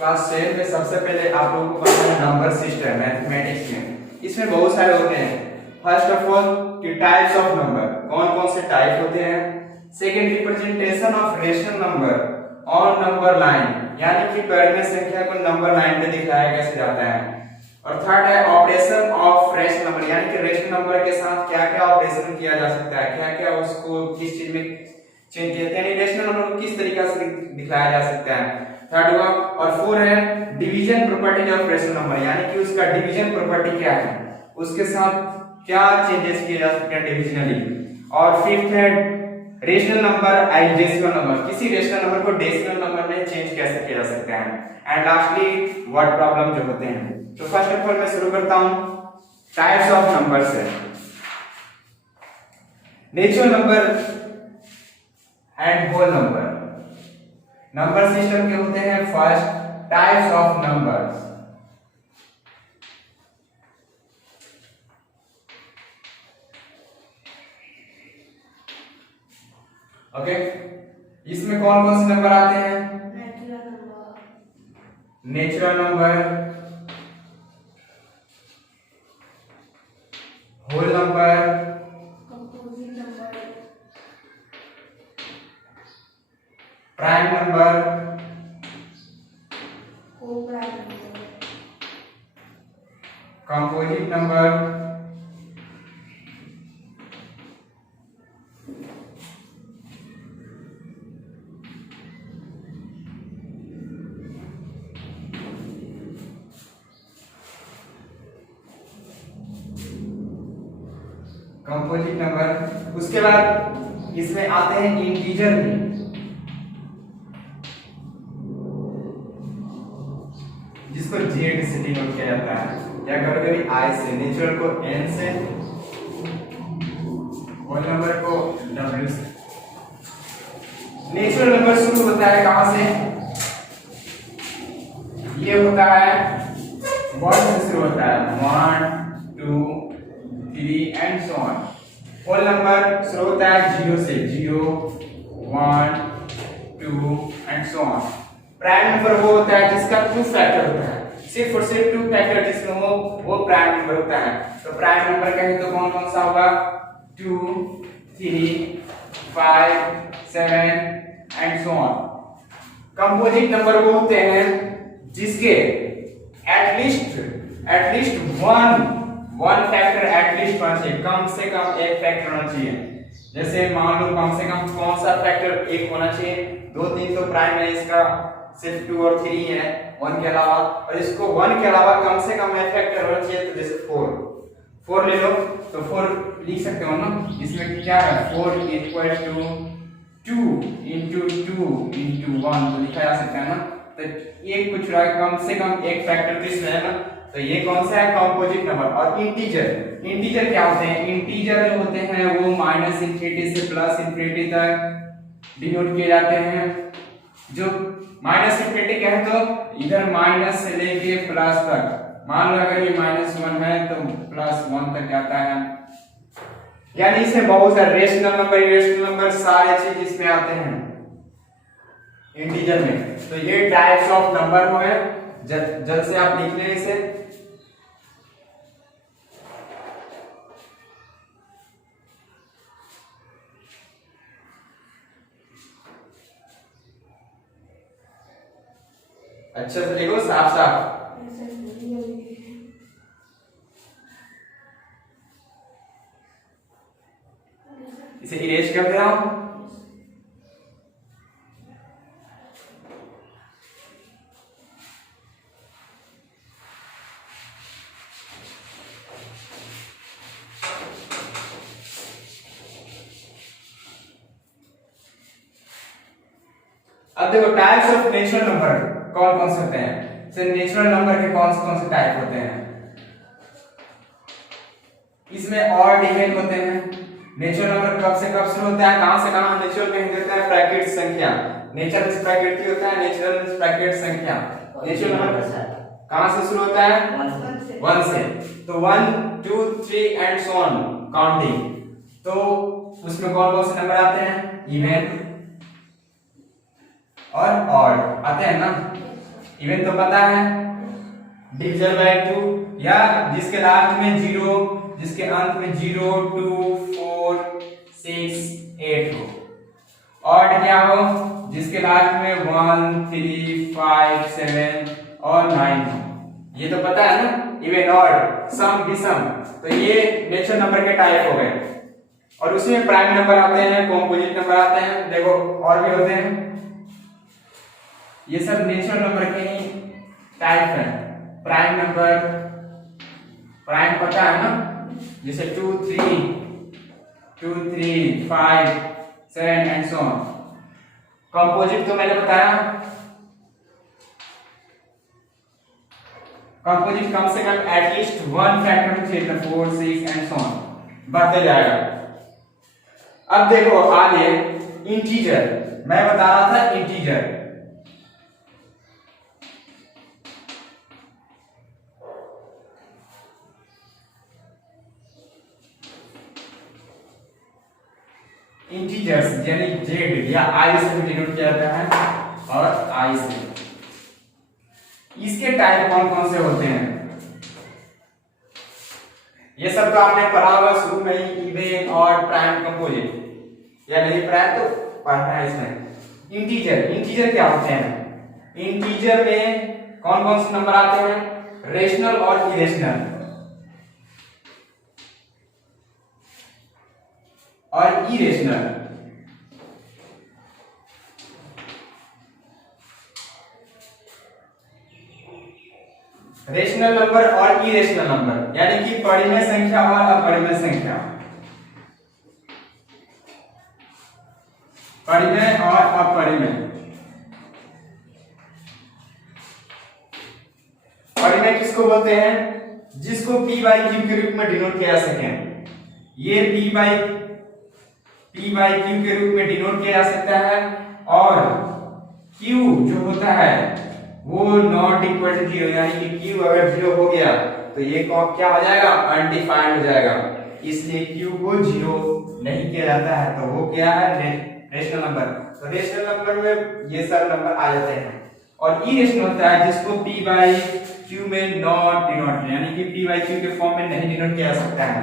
Class 10 में सबसे पहले आप लोगों को पढ़ना है नंबर सिस्टम मैथमेटिक्स में। इसमें बहुत सारे होते हैं। फर्स्ट ऑफ ऑल कि टाइप्स ऑफ नंबर, कौन कौन से टाइप होते हैं। Second, representation of rational number on number line, यानी कि परिमेय संख्या को नंबर लाइन में दिखाया कैसे जाता है। और थर्ड है ऑपरेशन ऑफ रेशनल नंबर, यानी कि रेशनल नंबर के साथ क्या क्या ऑपरेशन किया जा सकता है, क्या क्या उसको किस चीज में चेंज किया, यानी रेशनल नंबर को किस तरीके से दिखाया जा सकता है। थर्ड हुआ। और फोर है division property of rational number, यानी कि उसका डिवीजन प्रॉपर्टी क्या है, उसके साथ क्या चेंजेस किए जा सकते हैं डिविजनली। और फिफ्थ है rational number and decimal number, किसी रेशनल नंबर को डेसिमल नंबर में चेंज कैसे किया जा सकता है। एंड लास्टली वर्ड प्रॉब्लम जो होते हैं। तो फर्स्ट ऑफ ऑल मैं शुरू करता हूं टाइप्स ऑफ नंबर से। Natural number and whole number. Number system के होते हैं first types of numbers. Okay, इसमें कौन कौन से नंबर आते हैं। Natural number, whole number, prime number, composite number, composite number. उसके बाद इसमें आते हैं इंटीजर भी, जिसको जेड से डिनोट किया जाता है, या कभी-कभी आई से, नेचुरल को एन से, होल नंबर को डब्ल्यू से। नेचुरल नंबर शुरू होता है कहां से, ये होता है 1 से शुरू होता है, 1 2 3 and so on. Whole number शुरू होता है 0 से, 0 1 2 and so on. Prime number वो होता है जिसका 2 फैक्टर होता है, सिर्फ और सिर्फ 2 फैक्टर जिसमें हो वो प्राइम नंबर होता है। तो प्राइम नंबर कहें तो कौन कौन सा होगा, 2 3 5 7 and so on. Composite number वो होते हैं जिसके एटलीस्ट वन फैक्टर एटलीस्ट होना चाहिए, कम से कम एक फैक्टर होना चाहिए। जैसे मान लो कम से कम कौन सा फैक्टर एक होना चाहिए, 2 3 तो प्राइम है, इसका सिर्फ 2 और 3 है 1 के अलावा, और इसको 1 के अलावा कम से कम एक फैक्टर होना चाहिए। तो जैसे 4 ले लो तो 4 लिख सकते हो ना, इसमें क्या है 4 इक्वल टू 2 into 2 into 1 तो लिखा जा सकता है ना। तो ये कुछ कम से कम एक फैक्टर तो इसमें है ना, तो ये कौन सा है कंपोजिट नंबर। और इंटीजर क्या होते हैं, इंटीजर जो होते हैं वो माइनस इंफिनिटी से प्लस इंफिनिटी तक डिनोट किए जाते हैं। जो माइनस इंफिनिटी कहें तो इधर माइनस से लेके प्लस तक, मान लो अगर ये -1 है तो +1 तक जाता है, यानी इसमें बहुत सारे रेशनल नंबर इरेशनल नंबर सारे चीज इसमें आते हैं इंटीजर में। तो ये टाइप्स ऑफ नंबर हो गए, जल्द से आप लिख लें इसे। अच्छा से लिखो साफ साफ। इसे इरेज कर दे रहा हूं। अब देखो टाइप्स ऑफ नेचुरल नंबर कौन कौन से होते हैं। सर नेचुरल नंबर के कौन से टाइप होते हैं, इसमें ऑड इवन होते हैं। नेचुरल नंबर कब से कब शुरू होता है, कहां से कहां। नेचुरल कहीं देता है ब्रैकेट संख्या, नेचुरल इस ब्रैकेट की होता है, नेचुरल इस ब्रैकेट संख्या। नेचुरल नंबर कहां से शुरू होता है, 1 से। तो 1 2 3 एंड सो ऑन काउंटिंग। तो उसमें कौन कौन से नंबर आते हैं, इवन और ऑड आते हैं ना। इवन तो पता है, डिविजन बाय 2, या जिसके लास्ट में 0, जिसके अंत में 0, 2, 4, 6, 8 हो। ऑड क्या हो, जिसके लास्ट में 1, 3, 5, 7 और 9 हो। ये तो पता है ना, इवन ऑड, सम, विषम। तो ये नेचुरल नंबर के टाइप हो गए। और उसमें प्राइम नंबर आते हैं, कॉम्पोजिट नंबर आते हैं, देखो और भी होते हैं। ये सब नेचुरल नंबर के ही टाइप है। प्राइम नंबर, प्राइम पता है ना, जैसे 2, 3, 5, 7 एंड सो ऑन। कंपोजिट तो मैंने बताया, कंपोजिट कम से कम एटलीस्ट 1 फैक्टर चाहिए, 4, 6 एंड सो ऑन, बढ़ते जाएगा। अब देखो आगे इंटीजर, मैं बता रहा था इंटीजर। इंटीजर्स यानी जेड या आई से भी डिनोट किया जाता है, और आई से। इसके टाइप कौन कौन से होते हैं, ये सब तो आपने पढ़ा होगा शुरू में ही, इवन, ऑड, प्राइम, कंपोजिट। या नहीं प्राइम तो पढ़ना है इसमें। इंटीजर क्या होते हैं, इंटीजर में कौन कौन से नंबर आते हैं, रेशनल और इरेशनल। और इरेशनल, रेशनल नंबर और इरेशनल नंबर, यानी कि परिमेय संख्या और अपरिमेय संख्या, परिमेय और अपरिमेय। परिमेय किसको बोलते हैं, जिसको p बाई क्यू के रूप में डिनोट किया जा सके। ये p बाई क्यू के रूप में डिनोट किया जा सकता है, और q जो होता है वो नॉट इक्वल टू 0, यानी कि q अगर 0 हो गया तो ये क्या हो जाएगा, अनडिफाइंड हो जाएगा। इसलिए q को 0 नहीं किया जाता है, तो वो क्या है, रेशनल नंबर। तो रेशनल नंबर में ये सारे नंबर आ जाते हैं। और इरेशनल होता है जिसको p बाई क्यू में नॉट डिनोट, यानी कि p बाई क्यू के फॉर्म में नहीं डिनोट किया जा सकता है।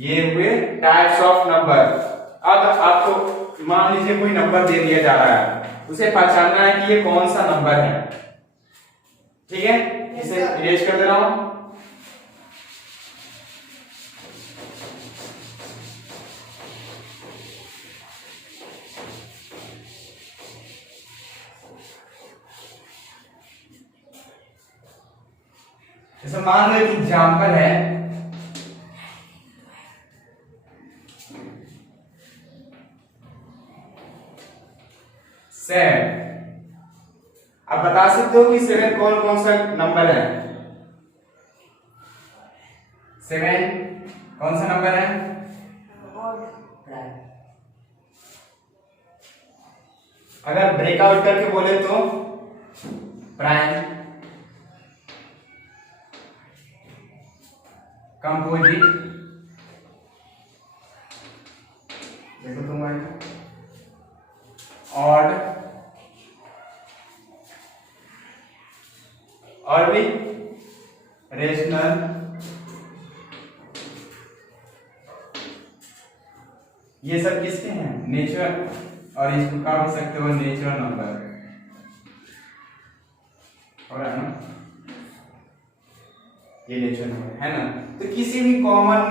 ये हुए टाइप्स ऑफ नंबर। अब आपको मान लीजिए कोई नंबर दे दिया जा रहा है, उसे पहचानना है कि ये कौन सा नंबर है, ठीक है। इसे इरेज कर दे रहा हूं। जैसे मान लो एक एग्जाम्पल है, सेवन। आप बता सकते हो कि 7 कौन कौन सा नंबर है, 7 कौन सा नंबर है, अगर ब्रेकआउट करके बोले तो प्राइम, कंपोजिट, देखो तुम ऑड, और भी रेशनल, ये सब किसके हैं, नेचुरल। और इसको क्या बोल सकते हो, नेचुरल नंबर, और है ना, ये नेचुरल नंबर है ना। तो किसी भी कॉमन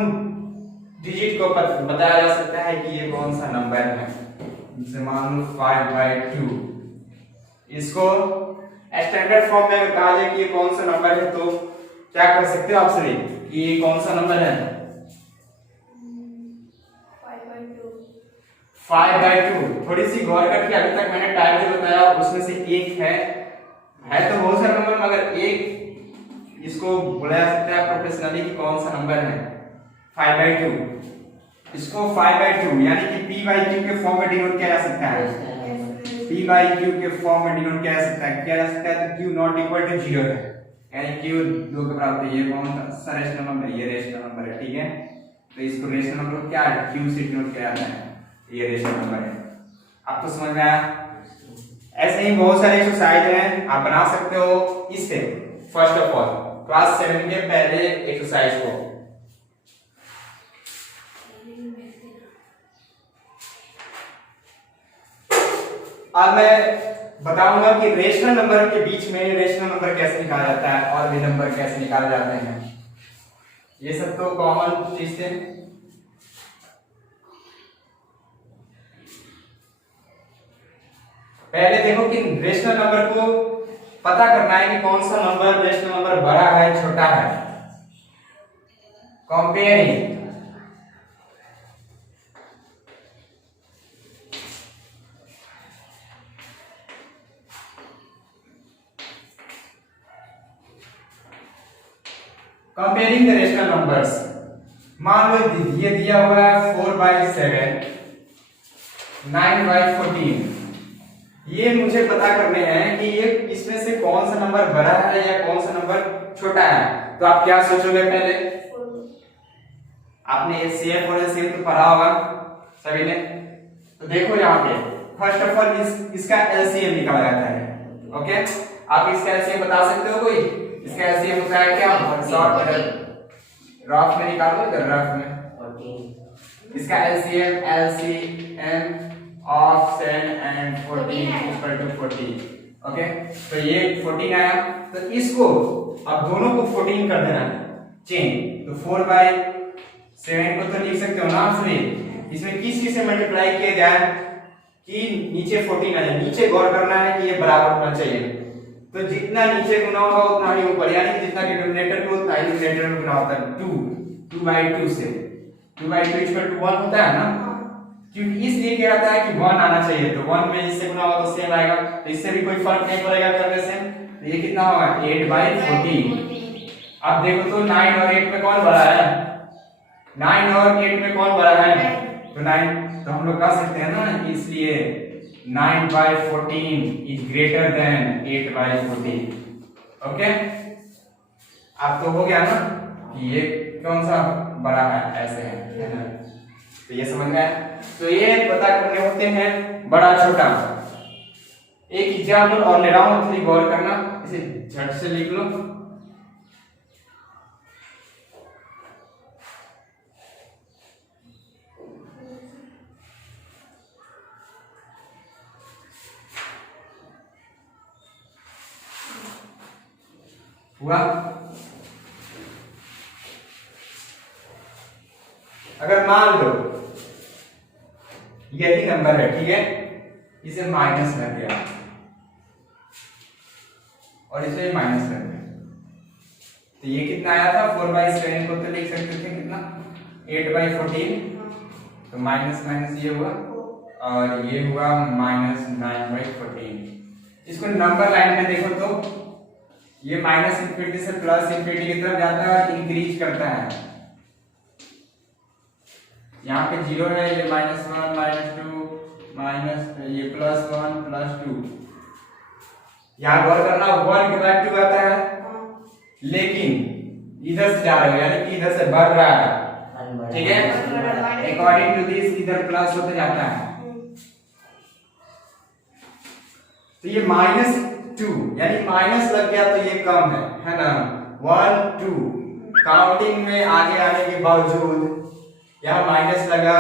डिजिट को बताया जा सकता है कि ये कौन सा नंबर है। जैसे मान लो 5/2, इसको स्टैंडर्ड फॉर्म में अगर कहा जाए कि ये कौन सा नंबर है, तो क्या कर सकते हो आप सभी कि ये कौन सा नंबर है, 5/2। थोड़ी सी गौर करके, अभी तक मैंने टाइप जो बताया उसमें से एक है तो बहुत सारे नंबर, मगर एक इसको बोला जा सकता है प्रोफेशनली कि कौन सा नंबर है, 5/2। इसको 5/2 यानी कि p बाई क्यू के फॉर्म में डिनोट किया जा सकता है, p बाई क्यू के फॉर्म में डिनोट किया जा सकता है, तो q नॉट इक्वल टू 0 है, यानी q 2 के बराबर है। ये कौन सा रेशनल नंबर है, ये रेशनल नंबर है, ठीक है। तो इसको रेशनल नंबर को क्या q से डिनोट किया जाता है, ये रेशनल नंबर है। अब तो समझ में आया। ऐसे ही बहुत सारे एक्सरसाइज हैं, आप बना सकते हो इससे। फर्स्ट ऑफ ऑल क्लास 7 के पहले एक्सरसाइज को अब मैं बताऊंगा कि रेशनल नंबर के बीच में रेशनल नंबर कैसे निकाला जाता है और भी नंबर कैसे निकाले जाते हैं। ये सब तो कॉमन चीज थे। पहले देखो कि रेशनल नंबर को पता करना है कि कौन सा नंबर रेशनल नंबर बड़ा है छोटा है। Comparing comparing the rational numbers. मान लो ये दिया हुआ है 4/7, 9/14। ये मुझे पता करने हैं कि ये इसमें से कौन सा नंबर बड़ा है या कौन सा नंबर छोटा है। तो आप क्या सोचोगे? पहले आपने एचसीएफ और एलसीएम तो पढ़ा होगा सभी ने। तो देखो यहाँ पे फर्स्ट ऑफ ऑल इसका एलसीएम निकाला जाता है। ओके, आप इसका एलसीएम बता सकते हो? कोई इसका एलसीएम होता है क्या? रफ में निकालो, इधर रफ में। इसका LCM of 7 and 14 equal to 40। Okay, तो ये 14 आया, तो इसको अब दोनों को 14 कर देना चेंज। तो 4/7 को तो लिख सकते हो ना आप सभी। इसमें किस चीज से मल्टीप्लाई किया जाए कि नीचे 14 आ जाए। नीचे गौर करना है कि ये बराबर होना चाहिए। तो जितना नीचे गुना होगा उतना ही ऊपर, यानी जितना डिनोमिनेटर में उतना ही न्यूमरेटर में गुना होता है। 2/2 से 2/2 इक्वल टू 1 होता है ना, क्योंकि इसलिए क्या आता है कि 1 आना चाहिए। तो 1 में इससे गुना होगा तो सेम आएगा, तो इससे भी कोई फर्क नहीं पड़ेगा करने से। तो ये कितना होगा? 8/14। अब देखो तो 9 और 8 में कौन बड़ा है? 9 और 8 में कौन बड़ा है? तो 9, तो हम लोग कह सकते हैं ना, इसलिए 9/14 इज ग्रेटर देन 8/14। ओके, अब तो हो गया ना कि ये कौन सा बड़ा है, ऐसे है ना। तो ये समझ में आया। तो ये पता करने होते हैं बड़ा छोटा। एक एग्जाम्पल और ले रहा हूं, थोड़ी गौर करना, इसे झट से लिख लो। हुआ? अगर मान लो यही नंबर है, ठीक है, इसे माइनस कर दिया और इसे माइनस कर दिया, तो ये कितना आया था? 4/7 को तो लिख सकते थे कितना? 8/14। तो माइनस माइनस ये हुआ और ये हुआ -9/14। इसको नंबर लाइन में देखो तो ये माइनस इंफिनिटी से प्लस इंफिनिटी की तरफ जाता है, इंक्रीज करता है। यहाँ पे 0 है, ये -1 -2 माइनस ये +1 +2। यहाँ गौर करना, 1 के बाद 2 आता है, लेकिन इधर से जा रहा है, यानी कि इधर से बढ़ रहा है, ठीक है। अकॉर्डिंग टू दिस इधर प्लस होते जाता है। तो ये -2 यानी माइनस लग गया तो ये कम है ना। 1 2 काउंटिंग में आगे आने के बावजूद यहाँ माइनस लगा,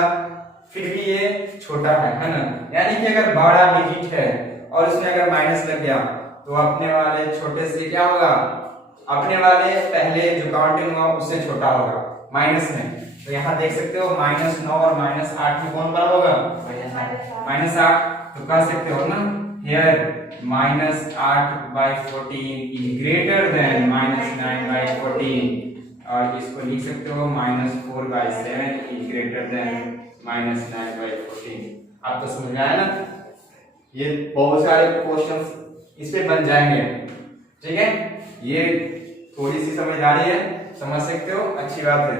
फिर भी ये छोटा है ना। यानी कि अगर बड़ा डिजिट है और उसमें अगर माइनस लग गया तो अपने वाले छोटे से क्या होगा? अपने वाले पहले जो काउंटिंग हुआ उससे छोटा होगा माइनस में। तो यहाँ देख सकते हो -9 और -8 में कौन बड़ा होगा? -8। तो कह सकते हो ना, here -8/14 is greater than -9/14। और इसको लिख सकते हो -4/7 is greater than -9/14। आप तो समझ में आया ना। ये बहुत सारे क्वेश्चंस इस पे बन जाएंगे, ठीक है। ये थोड़ी सी समझदारी है, समझ सकते हो, अच्छी बात है।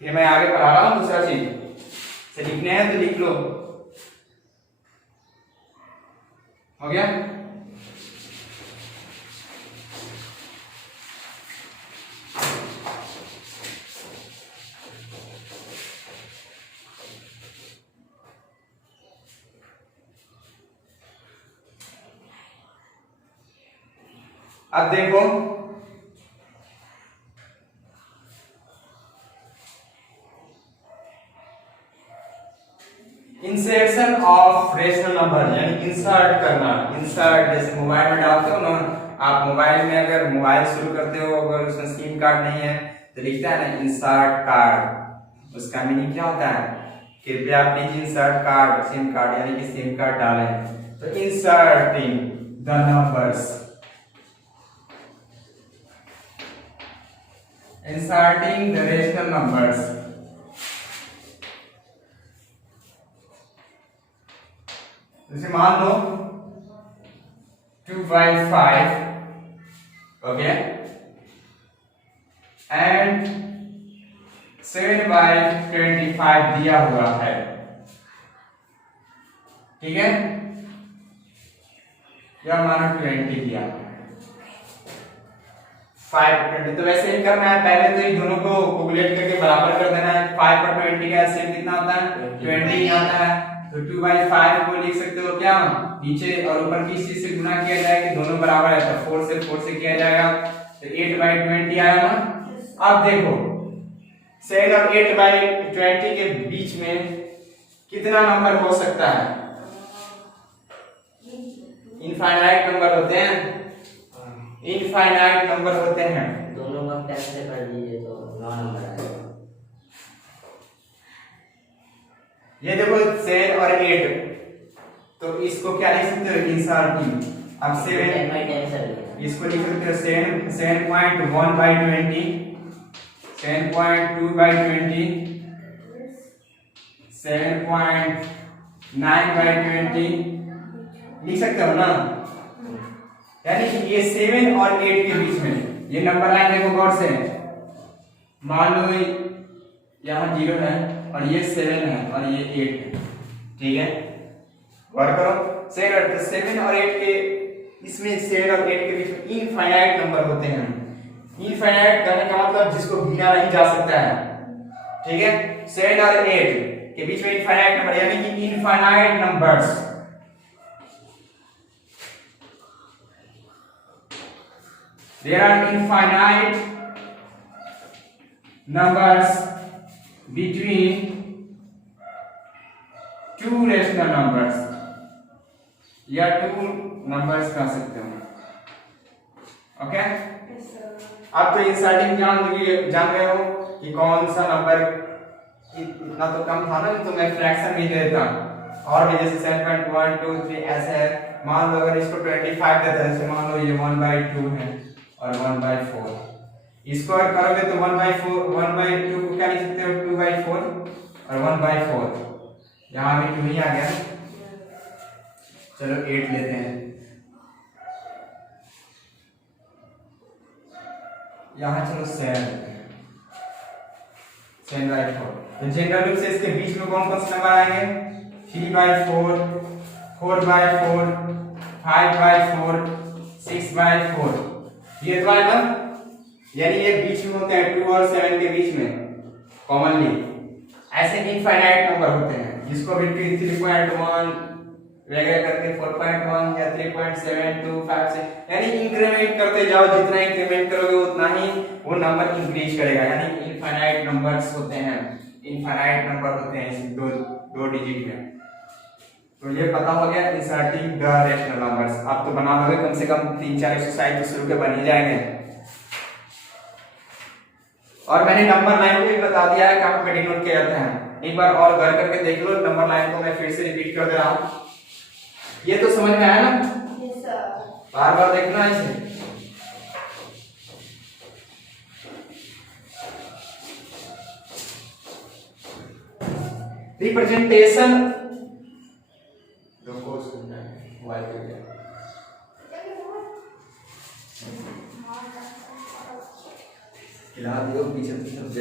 फिर मैं आगे पढ़ा रहा हूँ दूसरा चीज से, लिखने हैं तो लिख लो। हो गया? अब देखो इंसर्शन ऑफ रेशनल नंबर, यानी इंसर्ट करना। इंसर्ट जैसे मोबाइल में डालते हो ना, आप मोबाइल में अगर मोबाइल शुरू करते हो, अगर उसमें सिम कार्ड नहीं है तो लिखता है ना इंसर्ट कार्ड। उसका मीनिंग क्या होता है? कृपया please insert card, SIM card यानी कि सिम कार्ड डालें। तो inserting the numbers, inserting the rational numbers. जैसे मान लो 2/5, ओके, एंड 7/25 दिया हुआ है, ठीक है, या मानो 20 दिया है, 5/20। तो वैसे ही करना है, पहले तो इन दोनों को कैलकुलेट करके बराबर कर देना है। 5/20 का एलसीएम कितना होता है? 20 आता है। तो 2/5 को लिख सकते हो क्या, नीचे और ऊपर किस चीज से गुना किया जाएगा, कि दोनों बराबर है तो 4 से किया जाएगा, तो 8/20 आया ना। अब देखो 7 और 8/20 के बीच में कितना नंबर हो सकता है? इनफाइनाइट नंबर होते हैं, इनफाइनाइट नंबर होते हैं। दोनों का कैंसिल कर दीजिए तो 9 नंबर आएगा। ये देखो 7 और 8, तो इसको क्या लिख सकते हो? इंसर्टिंग। अब 7 इसको लिख सकते हो 7.1/20, 7.2/20, 7.9/20 लिख सकते हो ना। यानी कि ये 7 और 8 के बीच में ये नंबर लाइन देखो गौर से, मान लो यहाँ 0 है और ये 7 है और ये 8 है, ठीक है, गौर करो। 7 और 8 के इसमें 7 और 8 के बीच में इनफाइनाइट नंबर होते हैं। इनफाइनाइट कहने का मतलब जिसको गिना नहीं जा सकता है, ठीक है। 7 और 8 के बीच में इनफाइनाइट नंबर, यानी कि infinite numbers. There are infinite numbers between two rational numbers, या two numbers कह सकते हो, ओके। अब तो इंसर्टिंग जान गए हो कि कौन सा नंबर, इतना तो कम था ना, तो मैं फ्रैक्शन में दे देता, और भी जैसे 7.1 2 3 ऐसे है। मान लो अगर इसको 25 देता है, जैसे मान लो ये 1/2 है और 1/4, इसको अगर करोगे तो 1/4 1/2 को क्या लिख सकते हो? 2/4 और 1/4, यहाँ भी 2 ही आ गया। चलो 8 लेते हैं, यहाँ चलो 7/4। तो जनरल रूप से इसके बीच में कौन कौन से नंबर आएंगे? 3/4, 4/4, 5/4, 6/4, ये तो आएगा, यानी ये बीच में होते हैं 2 और 7 के बीच में कॉमनली। ऐसे इनफाइनाइट नंबर होते हैं जिसको बिटवीन 3.1 वगैरह करके 4.1 या 3.7 2 5 से, यानी इंक्रीमेंट करते जाओ, जितना इंक्रीमेंट करोगे उतना ही वो नंबर इंक्रीज करेगा, यानी इनफाइनाइट नंबर्स होते हैं, इनफाइनाइट नंबर होते हैं इस दो डिजिट में। तो ये पता हो गया इंसर्टिंग द रेशनल नंबर्स। आप तो बना लोगे, कम से कम 3-4 एक्सरसाइज तो शुरू के बन ही जाएंगे। और मैंने नंबर लाइन को भी बता दिया है कहां पे डिनोट किया जाता है, एक बार और घर करके देख लो। नंबर लाइन को मैं फिर से रिपीट कर दे रहा हूं, ये तो समझ में आया ना? Yes sir. बार बार देखना है इसे। रिप्रेजेंटेशन खिला दियो पीछे पीछे